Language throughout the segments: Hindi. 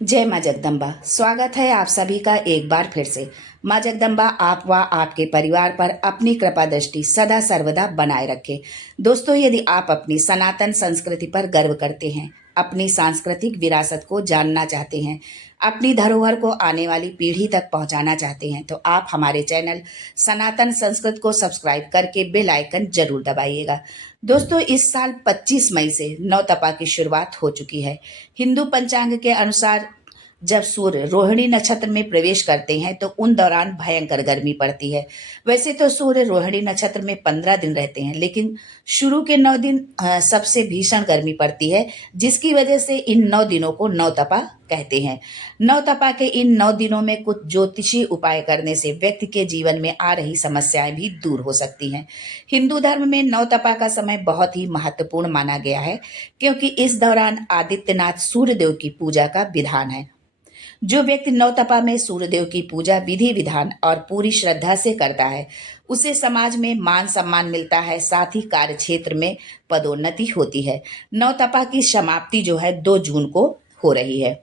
जय माँ जगदम्बा। स्वागत है आप सभी का एक बार फिर से। माँ जगदम्बा आप व आपके परिवार पर अपनी कृपा दृष्टि सदा सर्वदा बनाए रखे। दोस्तों, यदि आप अपनी सनातन संस्कृति पर गर्व करते हैं, अपनी सांस्कृतिक विरासत को जानना चाहते हैं, अपनी धरोहर को आने वाली पीढ़ी तक पहुंचाना चाहते हैं, तो आप हमारे चैनल सनातन संस्कृत को सब्सक्राइब करके बेल आइकन जरूर दबाइएगा। दोस्तों, इस साल 25 मई से नवतपा की शुरुआत हो चुकी है। हिंदू पंचांग के अनुसार जब सूर्य रोहिणी नक्षत्र में प्रवेश करते हैं तो उन दौरान भयंकर गर्मी पड़ती है। वैसे तो सूर्य रोहिणी नक्षत्र में 15 दिन रहते हैं, लेकिन शुरू के 9 दिन सबसे भीषण गर्मी पड़ती है, जिसकी वजह से इन 9 दिनों को नवतपा कहते हैं। नवतपा के इन 9 दिनों में कुछ ज्योतिषी उपाय करने से व्यक्ति के जीवन में आ रही समस्याएं भी दूर हो सकती हैं। हिंदू धर्म में नवतपा का समय बहुत ही महत्वपूर्ण माना गया है, क्योंकि इस दौरान आदित्यनाथ सूर्यदेव की पूजा का विधान है। जो व्यक्ति नवतपा में सूर्यदेव की पूजा विधि विधान और पूरी श्रद्धा से करता है, उसे समाज में मान सम्मान मिलता है, साथ ही कार्य क्षेत्र में पदोन्नति होती है। नवतपा की समाप्ति जो है 2 जून को हो रही है।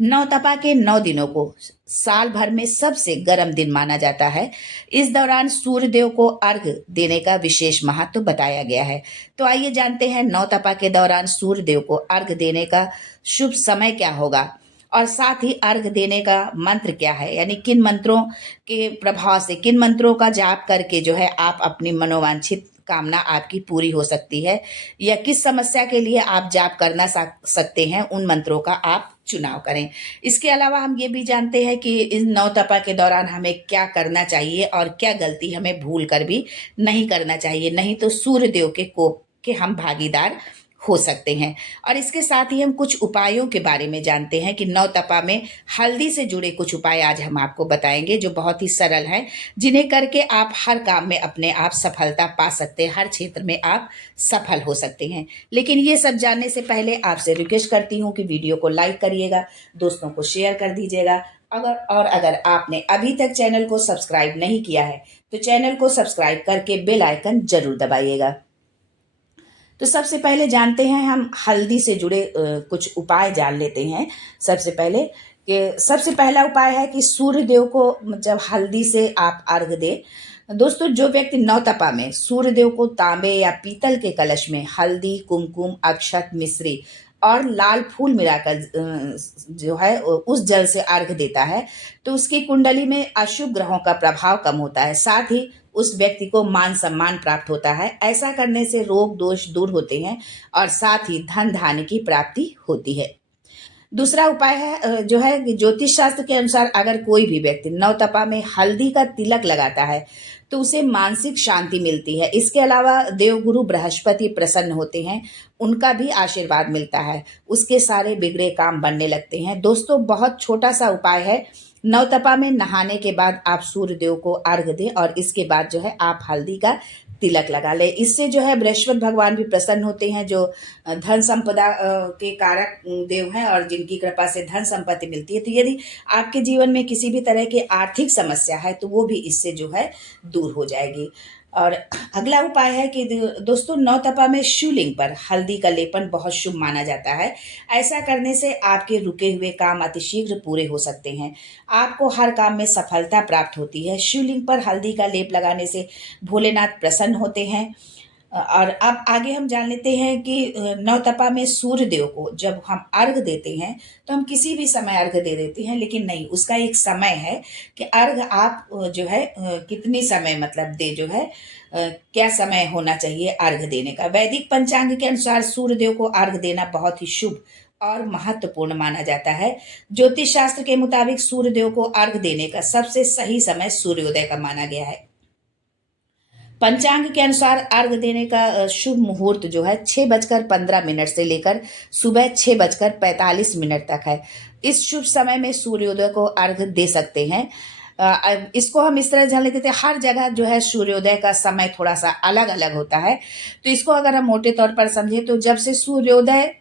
नवतपा के 9 दिनों को साल भर में सबसे गर्म दिन माना जाता है। इस दौरान सूर्यदेव को अर्घ्य देने का विशेष महत्व बताया गया है। तो आइए जानते हैं नवतपा के दौरान सूर्यदेव को अर्घ्य देने का शुभ समय क्या होगा, और साथ ही अर्घ्य देने का मंत्र क्या है, यानी किन मंत्रों के प्रभाव से, किन मंत्रों का जाप करके जो है आप अपनी मनोवांछित कामना आपकी पूरी हो सकती है, या किस समस्या के लिए आप जाप करना सकते हैं, उन मंत्रों का आप चुनाव करें। इसके अलावा हम ये भी जानते हैं कि इस नवतपा के दौरान हमें क्या करना चाहिए और क्या गलती हमें भूल कर भी नहीं करना चाहिए, नहीं तो सूर्यदेव के कोप के हम भागीदार हो सकते हैं। और इसके साथ ही हम कुछ उपायों के बारे में जानते हैं कि नवतपा में हल्दी से जुड़े कुछ उपाय आज हम आपको बताएंगे, जो बहुत ही सरल हैं, जिन्हें करके आप हर काम में अपने आप सफलता पा सकते हैं, हर क्षेत्र में आप सफल हो सकते हैं। लेकिन ये सब जानने से पहले आपसे रिक्वेस्ट करती हूँ कि वीडियो को लाइक करिएगा, दोस्तों को शेयर कर दीजिएगा। अगर आपने अभी तक चैनल को सब्सक्राइब नहीं किया है तो चैनल को सब्सक्राइब करके बेल आइकन जरूर दबाइएगा। तो सबसे पहले जानते हैं हम हल्दी से जुड़े कुछ उपाय जान लेते हैं। सबसे पहला उपाय है कि सूर्य देव को जब हल्दी से आप अर्घ दें। दोस्तों, जो व्यक्ति नवतपा में सूर्य देव को तांबे या पीतल के कलश में हल्दी, कुमकुम, अक्षत, मिश्री और लाल फूल मिलाकर जो है उस जल से अर्घ देता है, तो उसकी कुंडली में अशुभ ग्रहों का प्रभाव कम होता है, साथ ही उस व्यक्ति को मान सम्मान प्राप्त होता है। ऐसा करने से रोग दोष दूर होते हैं और साथ ही धन धान्य की प्राप्ति होती है। दूसरा उपाय है जो है कि ज्योतिष शास्त्र के अनुसार अगर कोई भी व्यक्ति नवतपा में हल्दी का तिलक लगाता है तो उसे मानसिक शांति मिलती है। इसके अलावा देवगुरु बृहस्पति प्रसन्न होते हैं, उनका भी आशीर्वाद मिलता है, उसके सारे बिगड़े काम बनने लगते हैं। दोस्तों, बहुत छोटा सा उपाय है। नवतपा में नहाने के बाद आप सूर्य देव को अर्घ दें और इसके बाद जो है आप हल्दी का तिलक लगा ले। इससे जो है बृहस्पति भगवान भी प्रसन्न होते हैं, जो धन संपदा के कारक देव हैं और जिनकी कृपा से धन संपत्ति मिलती है। तो यदि आपके जीवन में किसी भी तरह की आर्थिक समस्या है तो वो भी इससे जो है दूर हो जाएगी। और अगला उपाय है कि दोस्तों, नवतपा में शिवलिंग पर हल्दी का लेपन बहुत शुभ माना जाता है। ऐसा करने से आपके रुके हुए काम अतिशीघ्र पूरे हो सकते हैं, आपको हर काम में सफलता प्राप्त होती है। शिवलिंग पर हल्दी का लेप लगाने से भोलेनाथ प्रसन्न होते हैं। और अब आगे हम जान लेते हैं कि नवतपा में सूर्य देव को जब हम अर्घ देते हैं तो हम किसी भी समय अर्घ दे देते हैं, लेकिन नहीं, उसका एक समय है कि अर्घ आप जो है कितनी समय मतलब दे जो है क्या समय होना चाहिए अर्घ देने का। वैदिक पंचांग के अनुसार सूर्य देव को अर्घ देना बहुत ही शुभ और महत्वपूर्ण माना जाता है। ज्योतिष शास्त्र के मुताबिक सूर्य देव को अर्घ देने का सबसे सही समय सूर्योदय का माना गया है। पंचांग के अनुसार अर्घ देने का शुभ मुहूर्त जो है 6:15 से लेकर सुबह 6:45 तक है। इस शुभ समय में सूर्योदय को अर्घ दे सकते हैं। इसको हम इस तरह जान लेते थे, हर जगह जो है सूर्योदय का समय थोड़ा सा अलग अलग होता है। तो इसको अगर हम मोटे तौर पर समझें तो जब से सूर्योदय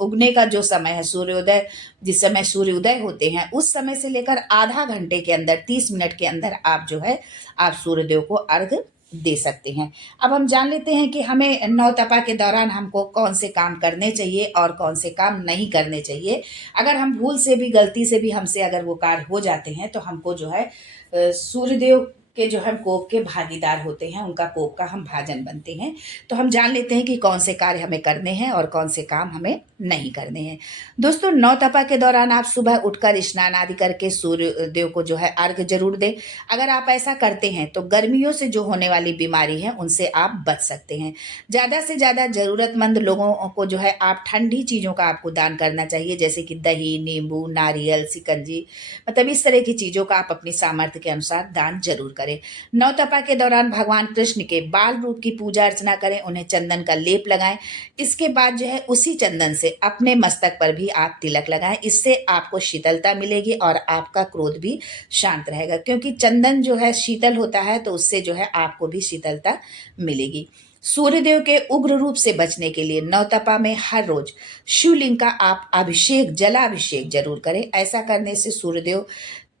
उगने का जो समय है, सूर्योदय जिस समय सूर्योदय होते हैं उस समय से लेकर आधा घंटे के अंदर 30 मिनट के अंदर आप जो है आप सूर्यदेव को अर्घ दे सकते हैं। अब हम जान लेते हैं कि हमें नौतपा के दौरान हमको कौन से काम करने चाहिए और कौन से काम नहीं करने चाहिए। अगर हम भूल से भी, गलती से भी हमसे अगर वो कार्य हो जाते हैं तो हमको जो है सूर्यदेव के जो हम कोप के भागीदार होते हैं, उनका कोप का हम भाजन बनते हैं। तो हम जान लेते हैं कि कौन से कार्य हमें करने हैं और कौन से काम हमें नहीं करने हैं। दोस्तों, नौतपा के दौरान आप सुबह उठकर स्नान आदि करके सूर्य देव को जो है अर्घ्य जरूर दें। अगर आप ऐसा करते हैं तो गर्मियों से जो होने वाली बीमारी है उनसे आप बच सकते हैं। ज़्यादा से ज़्यादा ज़रूरतमंद लोगों को जो है आप ठंडी चीज़ों का आपको दान करना चाहिए, जैसे कि दही, नींबू, नारियल, शिकंजी, मतलब इस तरह की चीज़ों का आप अपनी सामर्थ्य के अनुसार दान जरूर करें। नौतपा के दौरान भगवान कृष्ण के बाल रूप की पूजा अर्चना करें, उन्हें चंदन का लेप लगाएं। इसके बाद जो है उसी चंदन से अपने मस्तक पर भी आप तिलक लगाएं। इससे आपको शीतलता मिलेगी और आपका क्रोध भी शांत रहेगा, क्योंकि चंदन जो है शीतल होता है, तो उससे जो है आपको भी शीतलता मिलेगी। सूर्यदेव के उग्र रूप से बचने के लिए नौतपा में हर रोज शिवलिंग का आप अभिषेक, जलाभिषेक जरूर करें। ऐसा करने से सूर्यदेव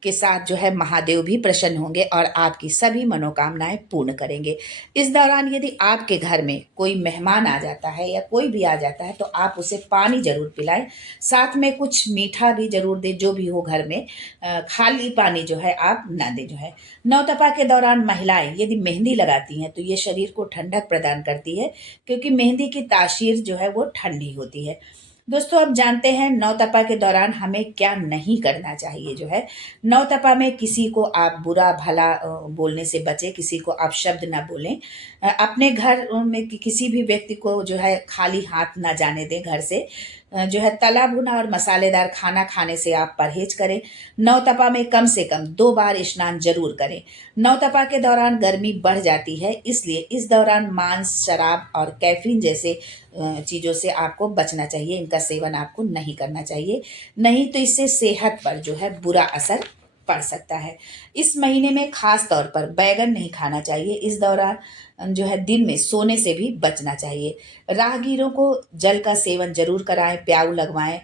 के साथ जो है महादेव भी प्रसन्न होंगे और आपकी सभी मनोकामनाएं पूर्ण करेंगे। इस दौरान यदि आपके घर में कोई मेहमान आ जाता है या कोई भी आ जाता है तो आप उसे पानी जरूर पिलाएं, साथ में कुछ मीठा भी जरूर दें, जो भी हो घर में। खाली पानी जो है आप ना दें। जो है नौतपा के दौरान महिलाएं यदि मेहंदी लगाती हैं तो ये शरीर को ठंडक प्रदान करती है, क्योंकि मेहंदी की तासीर जो है वो ठंडी होती है। दोस्तों, अब जानते हैं नौतपा के दौरान हमें क्या नहीं करना चाहिए। जो है नौतपा में किसी को आप बुरा भला बोलने से बचें, किसी को आप शब्द ना बोलें। अपने घर में किसी भी व्यक्ति को जो है खाली हाथ ना जाने दें घर से। जो है तला भुना और मसालेदार खाना खाने से आप परहेज करें। नौतपा में कम से कम 2 बार स्नान जरूर करें। नौतपा के दौरान गर्मी बढ़ जाती है, इसलिए इस दौरान मांस, शराब और कैफीन जैसे चीज़ों से आपको बचना चाहिए। इनका सेवन आपको नहीं करना चाहिए, नहीं तो इससे सेहत पर जो है बुरा असर पड़ सकता है। इस महीने में खास तौर पर बैगन नहीं खाना चाहिए। इस दौरान जो है दिन में सोने से भी बचना चाहिए। राहगीरों को जल का सेवन जरूर कराएं, प्याऊ लगवाएं।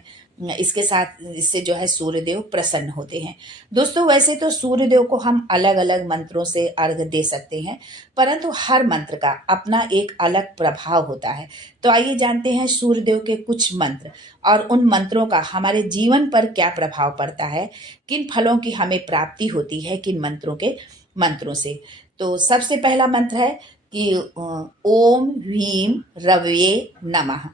इसके साथ इससे जो है सूर्यदेव प्रसन्न होते हैं। दोस्तों, वैसे तो सूर्यदेव को हम अलग अलग मंत्रों से अर्घ दे सकते हैं, परंतु हर मंत्र का अपना एक अलग प्रभाव होता है। तो आइए जानते हैं सूर्यदेव के कुछ मंत्र और उन मंत्रों का हमारे जीवन पर क्या प्रभाव पड़ता है, किन फलों की हमें प्राप्ति होती है किन मंत्रों से। तो सबसे पहला मंत्र है कि ओम ह्रीम रवये नमः।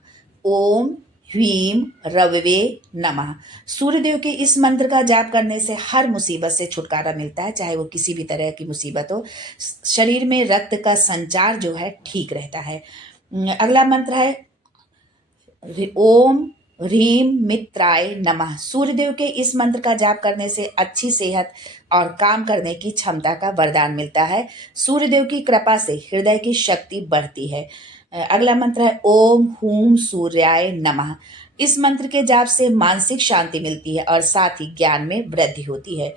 ओम ह्रीम रववे नमः। सूर्यदेव के इस मंत्र का जाप करने से हर मुसीबत से छुटकारा मिलता है, चाहे वो किसी भी तरह की मुसीबत हो। शरीर में रक्त का संचार जो है ठीक रहता है। अगला मंत्र है ओम ह्रीम मित्राय नमः। सूर्यदेव के इस मंत्र का जाप करने से अच्छी सेहत और काम करने की क्षमता का वरदान मिलता है। सूर्यदेव की कृपा से हृदय की शक्ति बढ़ती है। अगला मंत्र है ओम हूम सूर्याय नमः। इस मंत्र के जाप से मानसिक शांति मिलती है और साथ ही ज्ञान में वृद्धि होती है।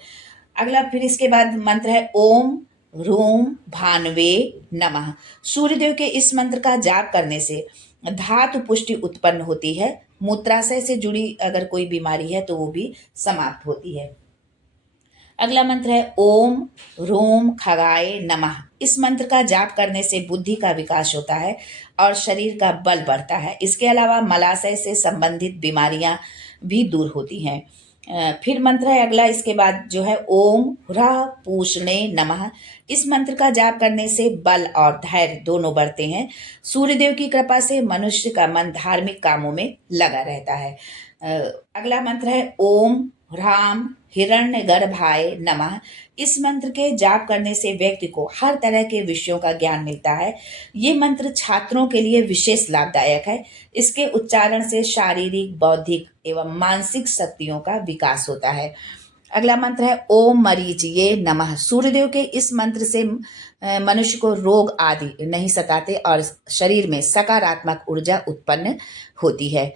अगला फिर इसके बाद मंत्र है ओम ह्रूम भानवे नमः। सूर्यदेव के इस मंत्र का जाप करने से धातु पुष्टि उत्पन्न होती है। मूत्राशय से जुड़ी अगर कोई बीमारी है तो वो भी समाप्त होती है। अगला मंत्र है ओम रोम खगाय नमः। इस मंत्र का जाप करने से बुद्धि का विकास होता है और शरीर का बल बढ़ता है। इसके अलावा मलाशय से संबंधित बीमारियां भी दूर होती हैं। फिर मंत्र है अगला इसके बाद जो है ओम ह्रः पूषणे नमः। इस मंत्र का जाप करने से बल और धैर्य दोनों बढ़ते हैं। सूर्यदेव की कृपा से मनुष्य का मन धार्मिक कामों में लगा रहता है। अगला मंत्र है ओम ह्राम हिरण्य गर्भाय नमः। इस मंत्र के जाप करने से व्यक्ति को हर तरह के विषयों का ज्ञान मिलता है। ये मंत्र छात्रों के लिए विशेष लाभदायक है। इसके उच्चारण से शारीरिक, बौद्धिक एवं मानसिक शक्तियों का विकास होता है। अगला मंत्र है ओम मरीचये नमः। सूर्यदेव के इस मंत्र से मनुष्य को रोग आदि नहीं सताते और शरीर में सकारात्मक ऊर्जा उत्पन्न होती है।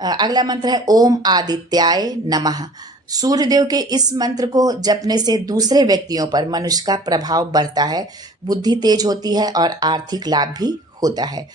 अगला मंत्र है ओम आदित्याय नमः। सूर्यदेव के इस मंत्र को जपने से दूसरे व्यक्तियों पर मनुष्य का प्रभाव बढ़ता है, बुद्धि तेज होती है और आर्थिक लाभ भी होता है।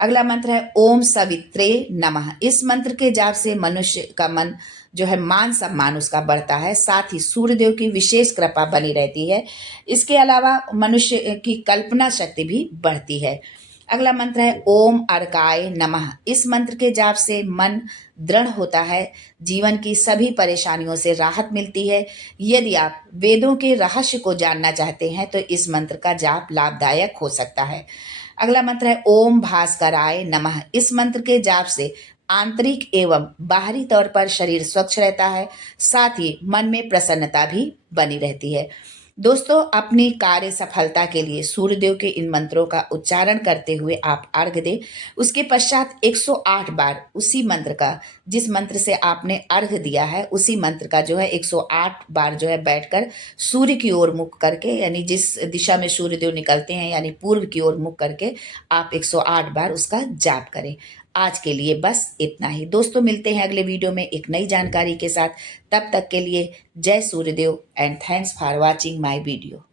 अगला मंत्र है ओम सवित्रे नमः। इस मंत्र के जाप से मनुष्य का मन जो है मान सम्मान उसका बढ़ता है, साथ ही सूर्यदेव की विशेष कृपा बनी रहती है। इसके अलावा मनुष्य की कल्पना शक्ति भी बढ़ती है। अगला मंत्र है ओम अर्काय नमः। इस मंत्र के जाप से मन दृढ़ होता है, जीवन की सभी परेशानियों से राहत मिलती है। यदि आप वेदों के रहस्य को जानना चाहते हैं तो इस मंत्र का जाप लाभदायक हो सकता है। अगला मंत्र है ओम भास्कराय नमः। इस मंत्र के जाप से आंतरिक एवं बाहरी तौर पर शरीर स्वच्छ रहता है, साथ ही मन में प्रसन्नता भी बनी रहती है। दोस्तों, अपनी कार्य सफलता के लिए सूर्यदेव के इन मंत्रों का उच्चारण करते हुए आप अर्घ दें। उसके पश्चात 108 बार उसी मंत्र का, जिस मंत्र से आपने अर्घ दिया है उसी मंत्र का जो है 108 बार जो है बैठकर सूर्य की ओर मुख करके, यानी जिस दिशा में सूर्यदेव निकलते हैं यानी पूर्व की ओर मुख करके आप 108 बार उसका जाप करें। आज के लिए बस इतना ही दोस्तों, मिलते हैं अगले वीडियो में एक नई जानकारी के साथ। तब तक के लिए जय Suryadev and thanks for watching my video.